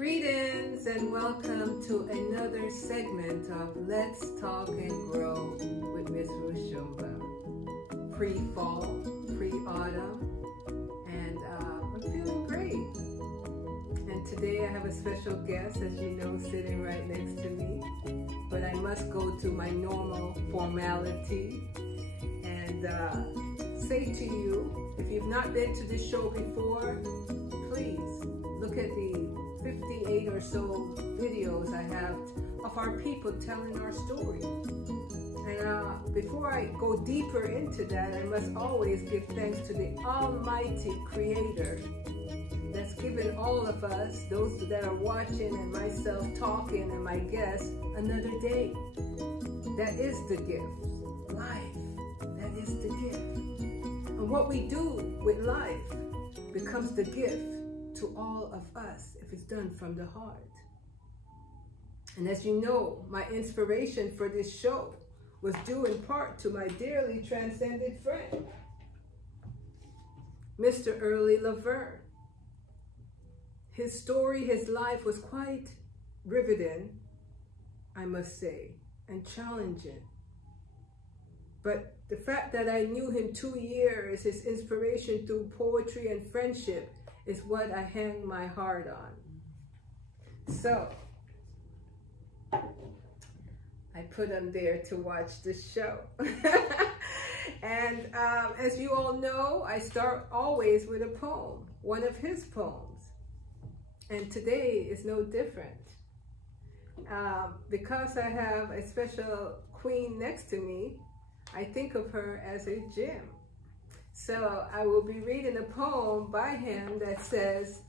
Greetings and welcome to another segment of Let's Talk and Grow with Miss Roshumba. Pre-fall, pre-autumn, and I'm feeling great. And today I have a special guest, as you know, sitting right next to me. But I must go to my normal formality and say to you, if you've not been to this show before, please look at the 58 or so videos I have of our people telling our story. And before I go deeper into that, I must always give thanks to the Almighty Creator that's given all of us, those that are watching and myself talking and my guests, another day. That is the gift. Life, that is the gift. And what we do with life becomes the gift to all of us if it's done from the heart. And as you know, my inspiration for this show was due in part to my dearly transcended friend, Mr. Early Laverne. His story, his life was quite riveting, I must say, and challenging. But the fact that I knew him 2 years, his inspiration through poetry and friendship, is what I hang my heart on. So, I put him there to watch the show. And as you all know, I start always with a poem, one of his poems. And today is no different. Because I have a special queen next to me, I think of her as a gem. So I will be reading a poem by him that says,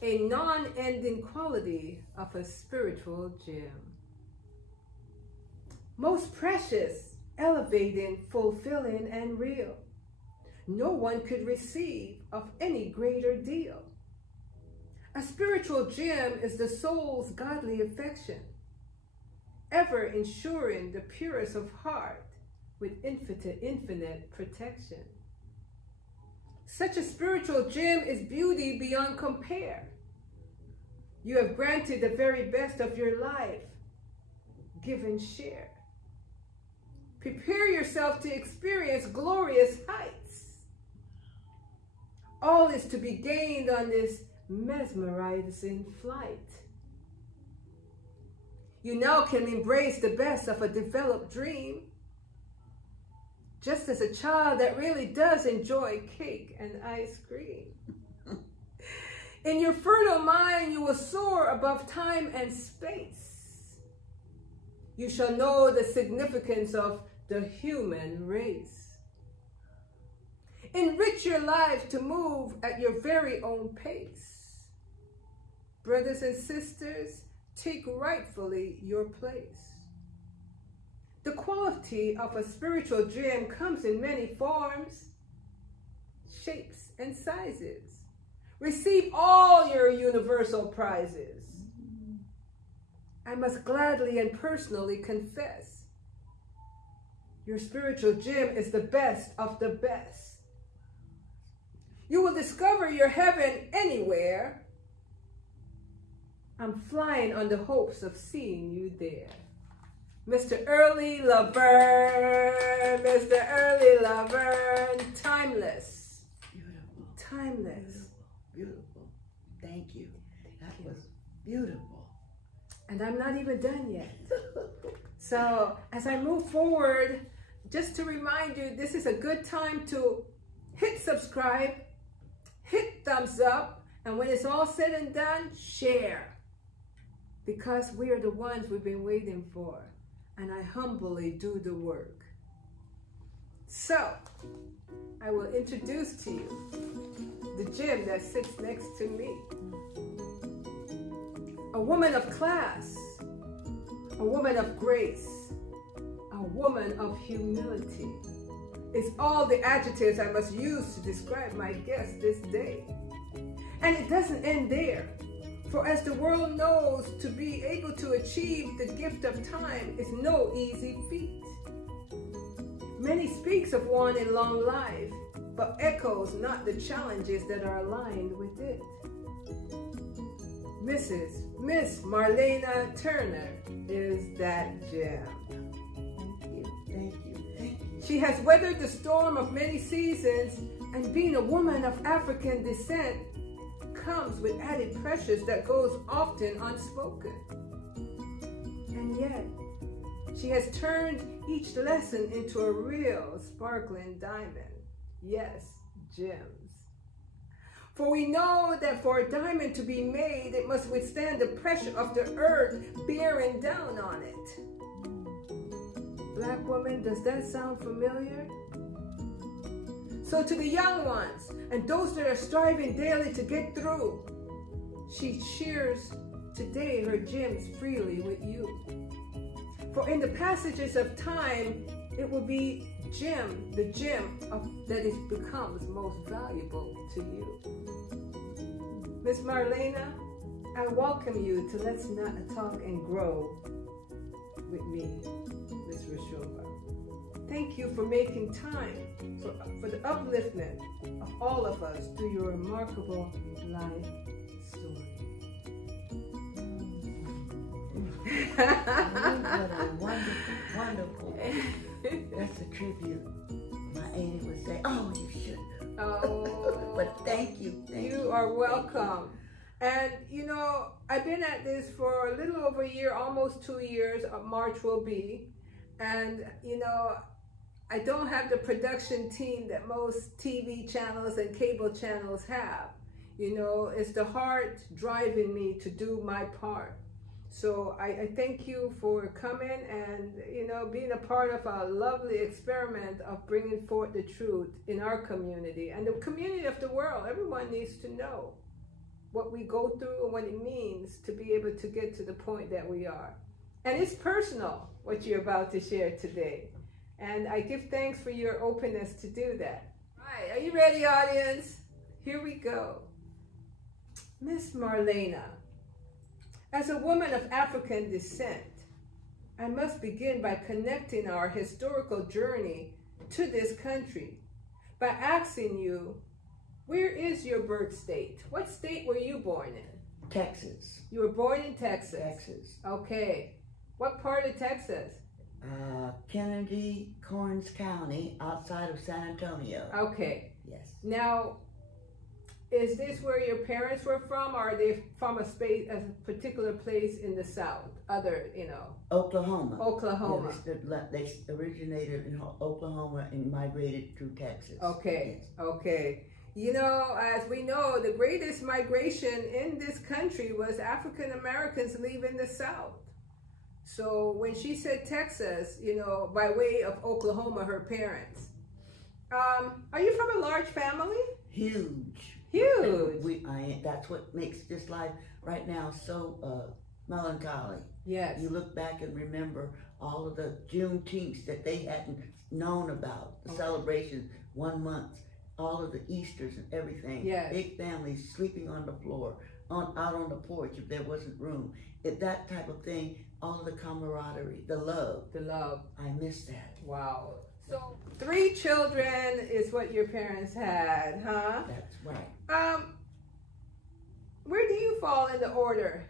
"A non-ending quality of a spiritual gem. Most precious, elevating, fulfilling, and real. No one could receive of any greater deal. A spiritual gem is the soul's godly affection, ever ensuring the purest of heart with infinite protection. Such a spiritual gem is beauty beyond compare. You have granted the very best of your life, give and share. Prepare yourself to experience glorious heights. All is to be gained on this mesmerizing flight. You now can embrace the best of a developed dream, just as a child that really does enjoy cake and ice cream. In your fertile mind, you will soar above time and space. You shall know the significance of the human race. Enrich your life to move at your very own pace. Brothers and sisters, take rightfully your place. The quality of a spiritual gem comes in many forms, shapes, and sizes. Receive all your universal prizes. I must gladly and personally confess, your spiritual gem is the best of the best. You will discover your heaven anywhere. I'm flying on the hopes of seeing you there." Mr. Early Laverne, Mr. Early Laverne, timeless. Beautiful. Timeless. Beautiful. Thank you. That was beautiful. And I'm not even done yet. So as I move forward, just to remind you, this is a good time to hit subscribe, hit thumbs up, and when it's all said and done, share. Because we are the ones we've been waiting for. And I humbly do the work. So, I will introduce to you the gem that sits next to me. A woman of class, a woman of grace, a woman of humility. It's all the adjectives I must use to describe my guest this day. And it doesn't end there. For as the world knows, to be able to achieve the gift of time is no easy feat. Many speaks of one in long life, but echoes not the challenges that are aligned with it. Miss Marlena Turner is that gem. Thank you. She has weathered the storm of many seasons, and being a woman of African descent comes with added pressures that goes often unspoken. And yet, she has turned each lesson into a real sparkling diamond. Yes, gems. For we know that for a diamond to be made, it must withstand the pressure of the earth bearing down on it. Black woman, does that sound familiar? So to the young ones and those that are striving daily to get through, she shares today her gems freely with you. For in the passages of time, it will be the gem that becomes most valuable to you. Miss Marlena, I welcome you to Let's Talk and Grow with me, Miss Roshumba. Thank you for making time for the upliftment of all of us through your remarkable life story. What a wonderful. That's a tribute. My auntie would say, "Oh, you should." Oh, but thank you. You are welcome. And you know, I've been at this for a little over a year, almost 2 years. March will be, and you know, I don't have the production team that most TV channels and cable channels have. You know, it's the heart driving me to do my part. So I thank you for coming and, you know, being a part of a lovely experiment of bringing forth the truth in our community and the community of the world. Everyone needs to know what we go through and what it means to be able to get to the point that we are. And it's personal, what you're about to share today. And I give thanks for your openness to do that. All right, are you ready, audience? Here we go. Miss Marlena. As a woman of African descent, I must begin by connecting our historical journey to this country by asking you, where is your birth state? What state were you born in? Texas. You were born in Texas? Texas. Okay. What part of Texas? Kennedy, Corns County, outside of San Antonio. Okay. Yes. Now, is this where your parents were from, or are they from a particular place in the South? Other, you know? Oklahoma. Oklahoma. Yeah, they originated in Oklahoma and migrated through Texas. Okay, yes. Okay. You know, as we know, the greatest migration in this country was African Americans leaving the South. So when she said Texas, you know, by way of Oklahoma, her parents. Are you from a large family? Huge. Huge. That's what makes this life right now so melancholy. Yes. You look back and remember all of the Juneteenths that they hadn't known about, the celebrations, 1 month, all of the Easters and everything. Yes. Big families sleeping on the floor, out on the porch if there wasn't room. That type of thing, all of the camaraderie, the love. The love. I miss that. Wow. So 3 children is what your parents had, huh? That's right. Where do you fall in the order?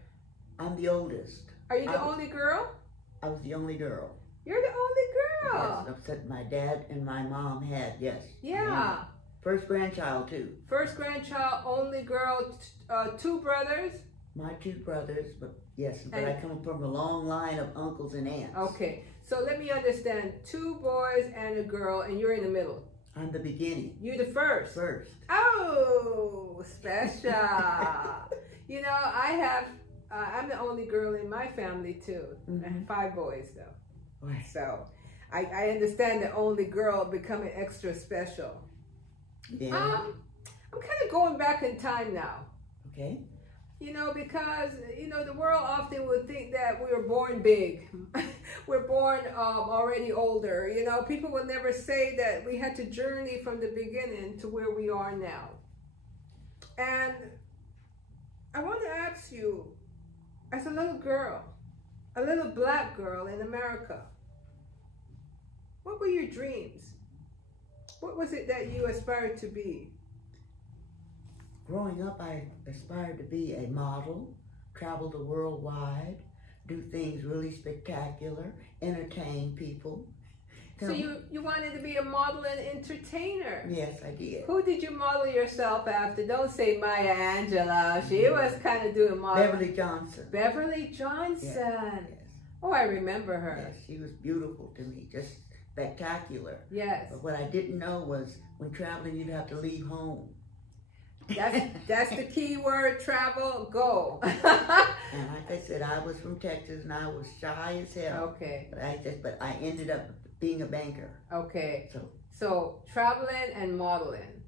I'm the oldest. Are you the only girl? I was the only girl. You're the only girl. Yes, that my dad and my mom had, yes. Yeah. First grandchild, too. First grandchild, only girl, 2 brothers? My 2 brothers, but I come from a long line of uncles and aunts. Okay, so let me understand. 2 boys and a girl, and you're in the middle. I'm the beginning. You're the first? First. Oh, special. You know, I'm the only girl in my family, too. Mm-hmm. I have 5 boys, though. Right. So I understand the only girl becoming extra special. Yeah. I'm kind of going back in time now. Okay. You know, because, you know, the world often would think that we were born big. We're born already older. You know, people will never say that we had to journey from the beginning to where we are now. And I want to ask you, as a little girl, a little black girl in America, what were your dreams? What was it that you aspired to be? Growing up, I aspired to be a model, travel the world wide, do things really spectacular, entertain people. So you wanted to be a model and entertainer. Yes, I did. Who did you model yourself after? Don't say Maya Angelou. She was kind of doing modeling. Beverly Johnson. Beverly Johnson. Yes. Oh, I remember her. Yes, she was beautiful to me, just spectacular. Yes. But what I didn't know was when traveling, you'd have to leave home. That's the key word, travel, go. And like I said, I was from Texas and I was shy as hell. Okay. But I ended up being a banker. Okay. So traveling and modeling.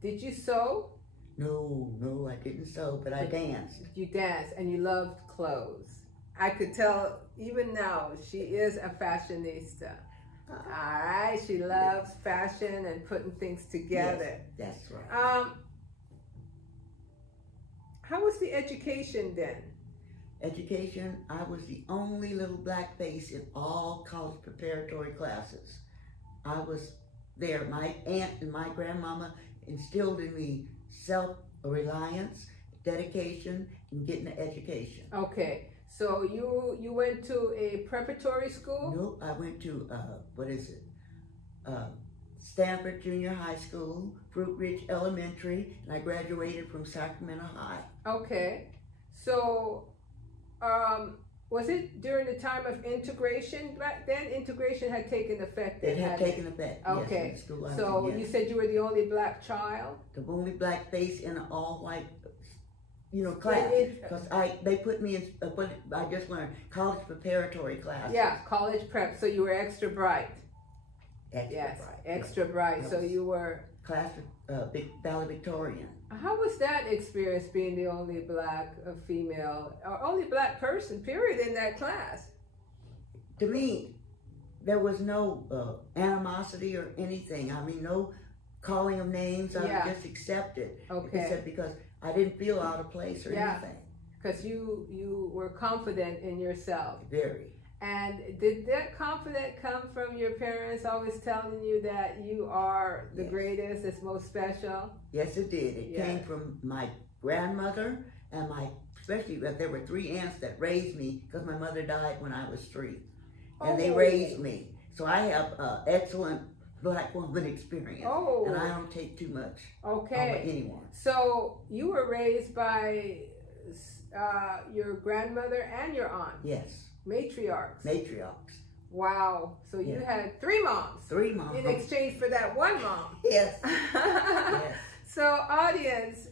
Did you sew? No, I didn't sew, but I danced. You danced and you loved clothes. I could tell even now she is a fashionista. All right, she loves fashion and putting things together. Yes, that's right. How was the education then? Education, I was the only little black face in all college preparatory classes. I was there. My aunt and my grandmama instilled in me self-reliance, dedication, and getting an education. Okay, so you went to a preparatory school? Nope, I went to, Stanford Junior High School, Fruit Ridge Elementary, and I graduated from Sacramento High. Okay, so was it during the time of integration back then? Integration had taken effect. It had taken effect. Okay, yes, in so yes. You said you were the only black child? The only black face in an all-white, class. Because they put me in, I just learned, college preparatory class. Yeah, college prep. So you were extra bright. Extra bright. So you were class valedictorian. How was that experience being the only black female or only black person, period, in that class? To me, there was no animosity or anything. I mean, no calling of names. I was just accepted. Okay. Except because I didn't feel out of place or anything. Because you were confident in yourself. Very. And did that confidence come from your parents always telling you that you are the greatest, it's most special? Yes, it did. It came from my grandmother and especially there were 3 aunts that raised me because my mother died when I was 3. And they raised me. So I have excellent black woman experience. Oh. And I don't take too much of anyone. So you were raised by your grandmother and your aunt? Yes. Matriarchs. Wow. So you had 3 moms. 3 moms. In exchange for that 1 mom. Yes. Yes. So audience,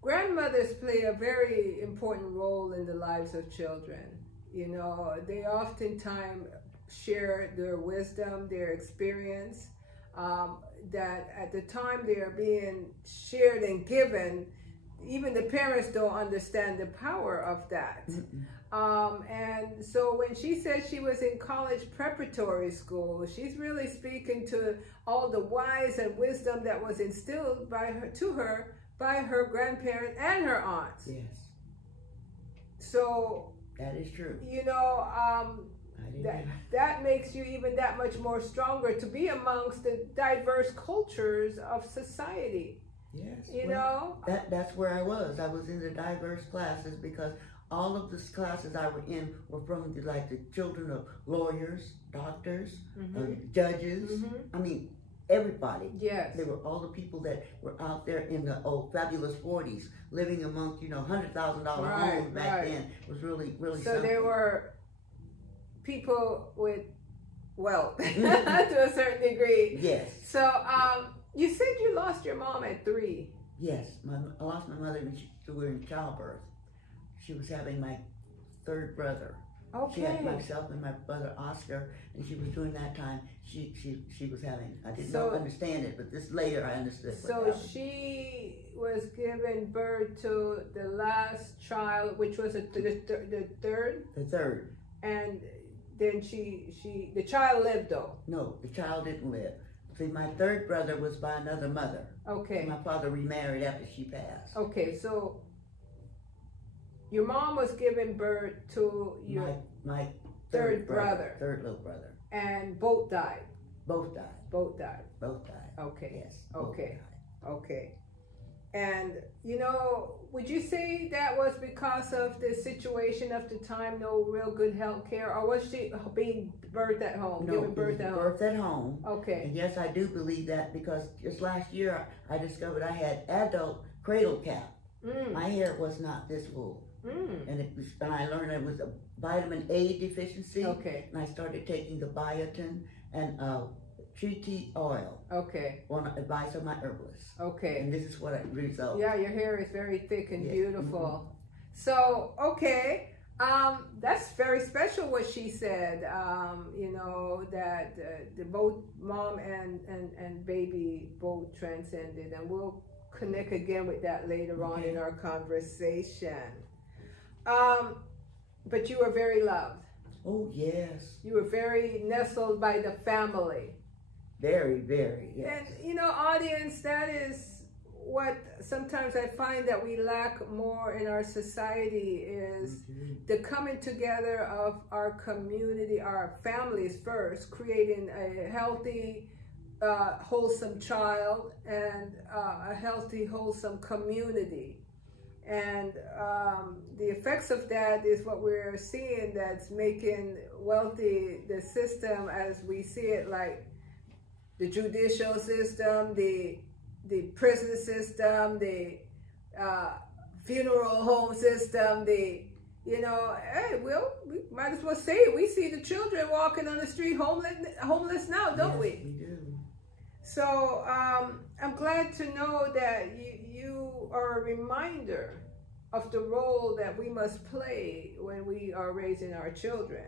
grandmothers play a very important role in the lives of children. They oftentimes share their wisdom, their experience, that at the time they are being shared and given, even the parents don't understand the power of that. And so when she said she was in college preparatory school, she's really speaking to all the wise and wisdom that was instilled by her grandparents and her aunts. Yes. So that is true. That makes you even that much more stronger to be amongst the diverse cultures of society. Yes. That's where I was. I was in the diverse classes because all of the classes I was in were from the children of lawyers, doctors, judges. I mean, everybody. Yes. They were all the people that were out there in the fabulous 40s, living amongst $100,000 homes back then. It was really so something. There were people with wealth to a certain degree. Yes. So you said you lost your mom at 3. Yes, I lost my mother when we were in childbirth. She was having my 3rd brother. Okay. She had myself and my brother Oscar, and she was during that time. She was having. I didn't understand it, but this later I understood. So she was giving birth to the last child, which was the 3rd. The 3rd. And then the child lived though. No, the child didn't live. See, my 3rd brother was by another mother. Okay. My father remarried after she passed. Okay, so your mom was giving birth to my 3rd brother. 3rd little brother. And both died. Both died. Both died. Both died. Okay. Yes. Okay. Okay. And, you know, would you say that was because of the situation of the time, no real good health care, or was she being birthed at home, giving birth at home? Birth at home. Okay. And yes, I do believe that, because just last year I discovered I had adult cradle cap. My hair was not this wool. And I learned it was a vitamin A deficiency. Okay. And I started taking the biotin and tree tea oil. Okay. On advice of my herbalist. Okay. And this is what it results. Yeah, your hair is very thick and beautiful. So, okay. That's very special what she said. You know, that the both mom and baby both transcended, and we'll connect again with that later on in our conversation. But you were very loved. Oh, yes. You were very nestled by the family. Very, very, yes. And, you know, audience, that is what sometimes I find that we lack more in our society is the coming together of our community, our families first, creating a healthy, wholesome child and a healthy, wholesome community. And the effects of that is what we're seeing, that's making wealthy the system as we see it, like the judicial system, the prison system, the funeral home system, you know, hey, well, we might as well say it. We see the children walking on the street homeless now, don't we? Yes, we do. So I'm glad to know that you are a reminder of the role that we must play when we are raising our children.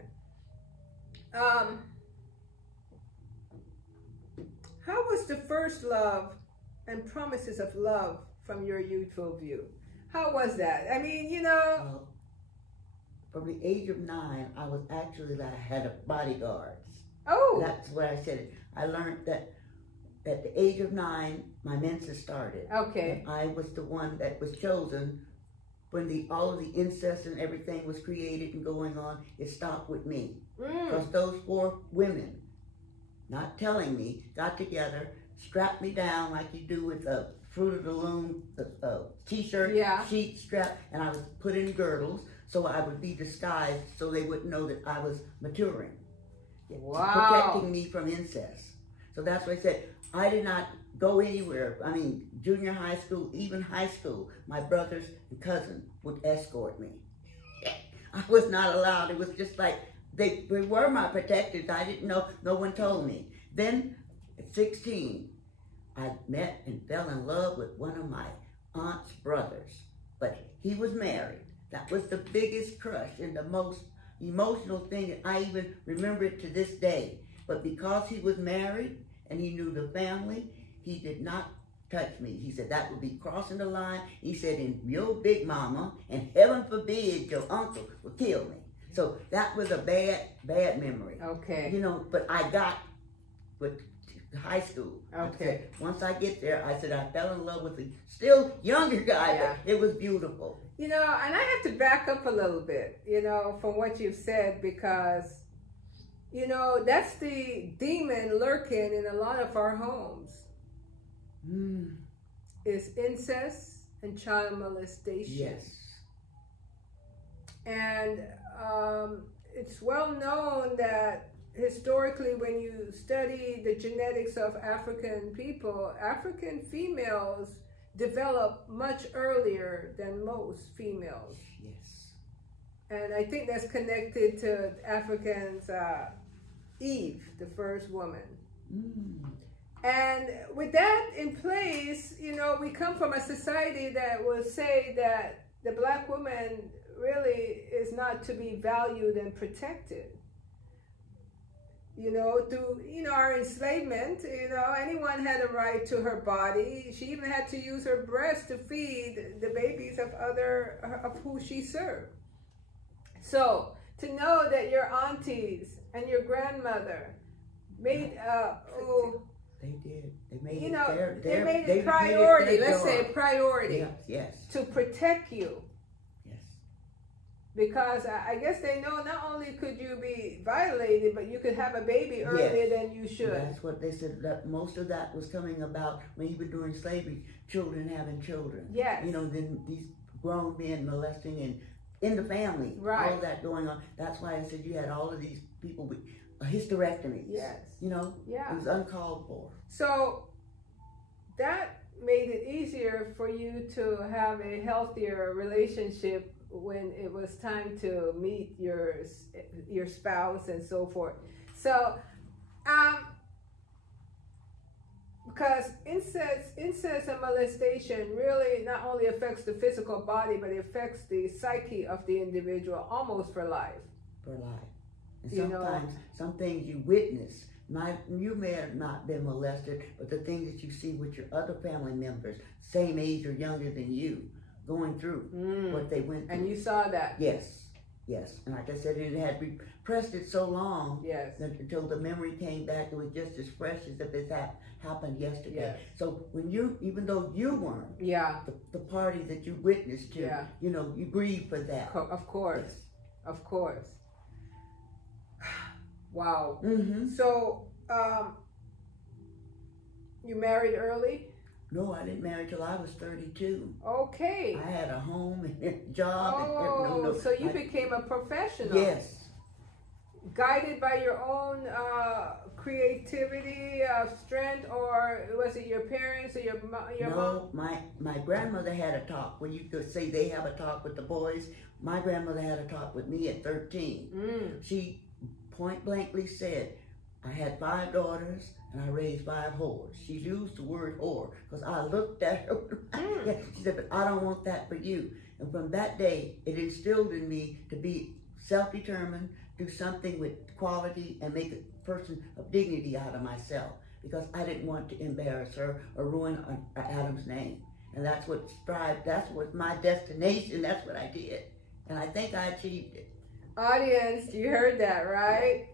How was the first love and promises of love from your youthful view? How was that? I mean, you know. Well, from the age of 9, I was actually, I had bodyguards. Oh. That's what I said. I learned that at the age of 9, my menses started. Okay. And I was the one that was chosen when all of the incest and everything was created and going on. It stopped with me. Because those 4 women, not telling me, got together, strapped me down like you do with a Fruit of the Loom t-shirt, sheet strap, and I was put in girdles so I would be disguised so they wouldn't know that I was maturing. Wow. Protecting me from incest. So that's what I said. I did not go anywhere. I mean, junior high school, even high school, my brothers and cousin would escort me. I was not allowed. It was just like, they were my protectors. I didn't know. No one told me. Then at 16, I met and fell in love with one of my aunt's brothers. But he was married. That was the biggest crush and the most emotional thing. And I even remember it to this day. But because he was married and he knew the family, he did not touch me. He said that would be crossing the line. He said, and your big mama, and heaven forbid your uncle would kill me. So that was a bad memory. Okay. You know, but I got with high school. Okay. Once I get there, I said I fell in love with a still younger guy. Yeah. It was beautiful. You know, and I have to back up a little bit, you know, from what you've said, because, you know, that's the demon lurking in a lot of our homes. Is incest and child molestation. Yes. And it's well known that historically, when you study the genetics of African people, African females develop much earlier than most females. Yes. And I think that's connected to Africans, Eve, the first woman. And with that in place, you know, we come from a society that will say that the black woman really is not to be valued and protected. You know, through, you know, our enslavement, you know, anyone had a right to her body. She even had to use her breast to feed the babies of who she served. So to know that your aunties and your grandmother made, they did. They made you it know, they made it priority. Let's say priority. Yes. To protect you. Yes. Because I guess they know not only could you be violated, but you could have a baby earlier than you should. That's what they said. That most of that was coming about when even during slavery, children having children. Yes. You know, then these grown men molesting and in the family, right. all that going on. That's why I said you had all of these people with hysterectomies. Yes. You know, yeah. It was uncalled for. So that made it easier for you to have a healthier relationship when it was time to meet your spouse and so forth. So, because incest and molestation really not only affects the physical body, but it affects the psyche of the individual almost for life. For life. And sometimes some things you witness, you may have not been molested, but the things that you see with your other family members, same age or younger than you, going through what they went through. And you saw that? Yes, yes. And like I said, it had repressed it so long that until the memory came back, it was just as fresh as if it happened yesterday. Yes. So when even though you weren't the party that you witnessed to, you know, you grieve for that. Of course, yes. Of course. Wow. Mm-hmm. So, you married early? No, I didn't marry till I was 32. Okay. I had a home and a job. Oh, so you became a professional. Yes. Guided by your own creativity, strength, or was it your parents or your mom? No, my grandmother had a talk. When you could say they have a talk with the boys, my grandmother had a talk with me at 13. She point blankly said, I had 5 daughters and I raised 5 whores. She used the word whore because I looked at her. She said, but I don't want that for you. And from that day, it instilled in me to be self-determined, do something with quality, and make a person of dignity out of myself because I didn't want to embarrass her or ruin Adam's name. And that's what my destination. That's what I did. And I think I achieved it. Audience, you heard that, right?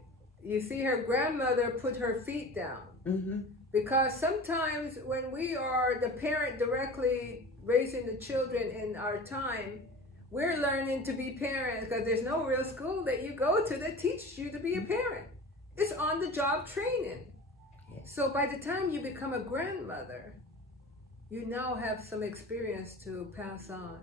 You see, her grandmother put her feet down. Mm-hmm. Because sometimes when we are the parent directly raising the children in our time, we're learning to be parents because there's no real school that you go to that teaches you to be a parent. It's on-the-job training. Yes. So by the time you become a grandmother, you now have some experience to pass on.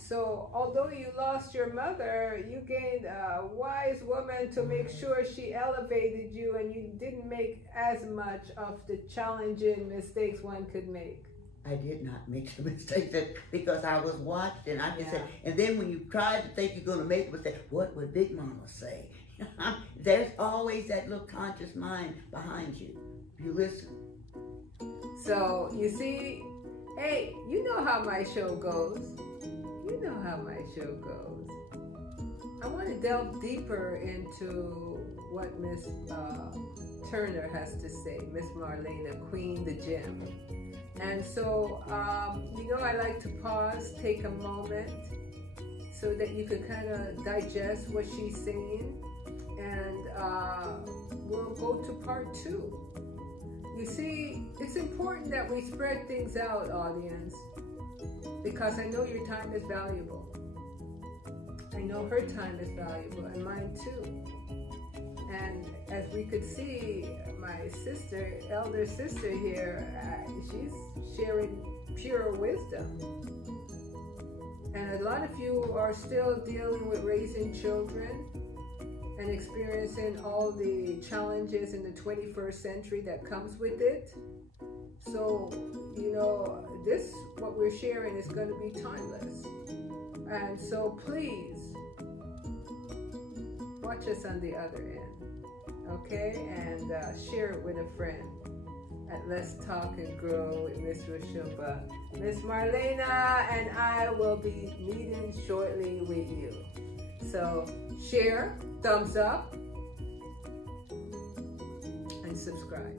So although you lost your mother, you gained a wise woman to make sure she elevated you and you didn't make as much of the challenging mistakes one could make. I did not make the mistake because I was watched, and I just said, and then when you try to think you're going to make a mistake, what would Big Mama say? There's always that little conscious mind behind you. You listen. So you see, hey, you know how my show goes. You know how my show goes. I want to delve deeper into what Miss Turner has to say, Miss Marlena, Queen the Gym. And so, you know, I like to pause, take a moment, so that you can kind of digest what she's saying, and we'll go to part 2. You see, it's important that we spread things out, audience, because I know your time is valuable. I know her time is valuable, and mine too. And as we could see, my sister, elder sister here, she's sharing pure wisdom. And a lot of you are still dealing with raising children and experiencing all the challenges in the 21st century that comes with it. So, you know, what we're sharing is going to be timeless. And so please, watch us on the other end, okay? And share it with a friend at Let's Talk and Grow with Miss Roshumba. Miss Marlena and I will be meeting shortly with you. So share, thumbs up, and subscribe.